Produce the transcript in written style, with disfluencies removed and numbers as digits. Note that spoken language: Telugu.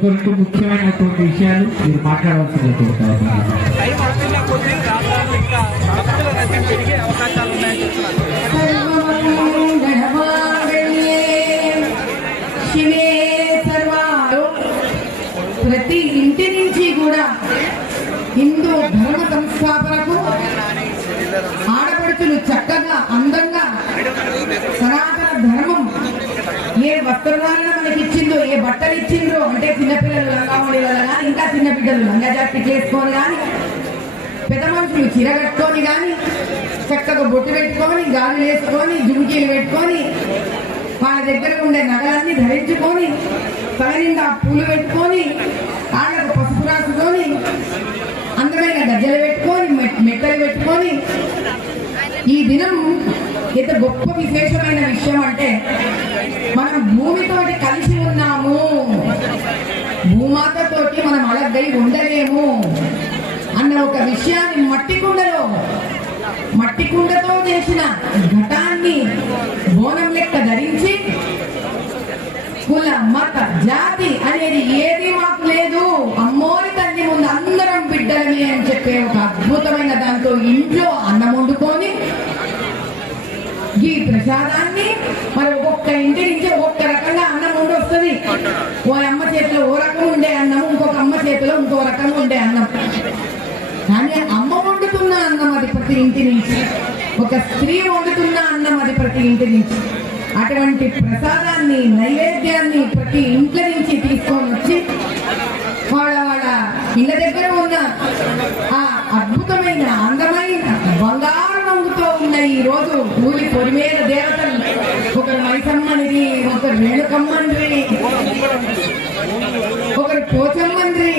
కొన్ని ముఖ్యమైనటువంటి విషయాలు మీరు మాట్లాడవలసింది కోరుతారు. ప్రతి ఇంటి నుంచి కూడా హిందూ ధర్మ సంస్థాపనకు ఆడపడుచులు చక్కగా అందంగా సనాతన ధర్మం ఏ వస్త్రధారణ మనకి ఇచ్చిందో, ఏ బట్టలు ఇచ్చిందో, అంటే చిన్నపిల్లలు లంగామణి వల్ల కానీ, ఇంకా చిన్న బిడ్డలు లంగా జాకెట్ చేసుకొని కానీ, పెద్ద మనుషులు చీర కట్టుకొని కానీ, చక్కగా బొట్టు పెట్టుకొని, గాజులు వేసుకొని, జుంకీలు పెట్టుకొని, వాళ్ళ దగ్గర ఉండే నగలన్నీ ధరించుకొని, తల నిండా పూలు పెట్టుకొని, ఆళ్ళకు పసుపు రాసుకొని, అందమైన గజ్జలు పెట్టుకొని, మెట్టలు పెట్టుకొని, ఈ దినం ఎంత గొప్ప విశేషమైన విషయం అంటే మనం భూమితోటి కలిసి ఉన్నాము, భూమాతతోటి మనం అలగ్గై ఉండలేము అన్న ఒక విషయాన్ని మట్టి కుండతో చేసిన ఘటాన్ని బోనం లెక్క ధరించి కుల మత జాతి అనేది ఏది మాకు లేదు, అమ్మోరి తల్లి ముందు అందరం బిడ్డలమే అని చెప్పే ఒక అద్భుతమైన దాంతో ఇంట్లో అన్నం వండుకొని ఈ ప్రసాదాన్ని మరి ఒక్కొక్క ఇంటి నుంచి ఒక్కొక్క రకంగా అన్నం ఉండి వస్తుంది. ఓ అమ్మ చేతిలో ఓ రకం ఉండే అన్నం, ఇంకొక అమ్మ చేతిలో ఇంకో రకంగా ఉండే అన్నం. కానీ అమ్మ వండుతున్న అన్నం అది ప్రతి ఇంటి నుంచి, ఒక స్త్రీ వండుతున్న అన్నం అది ప్రతి ఇంటి నుంచి. అటువంటి ప్రసాదాన్ని, నైవేద్యాన్ని ప్రతి ఇంట్లో నుంచి తీసుకొని వచ్చి వాళ్ళ ఇళ్ళ దగ్గర ఉన్న ఆ అద్భుతమైన అందమైన బంగారు రంగుతో ఉన్న ఈ రోజు ఊరి పొరిమేల దేవతలు, ఒకరు మైసమ్మనిది, ఒకరు రేణుకమ్మనిది, ఒకరు పోచమ్మనిది.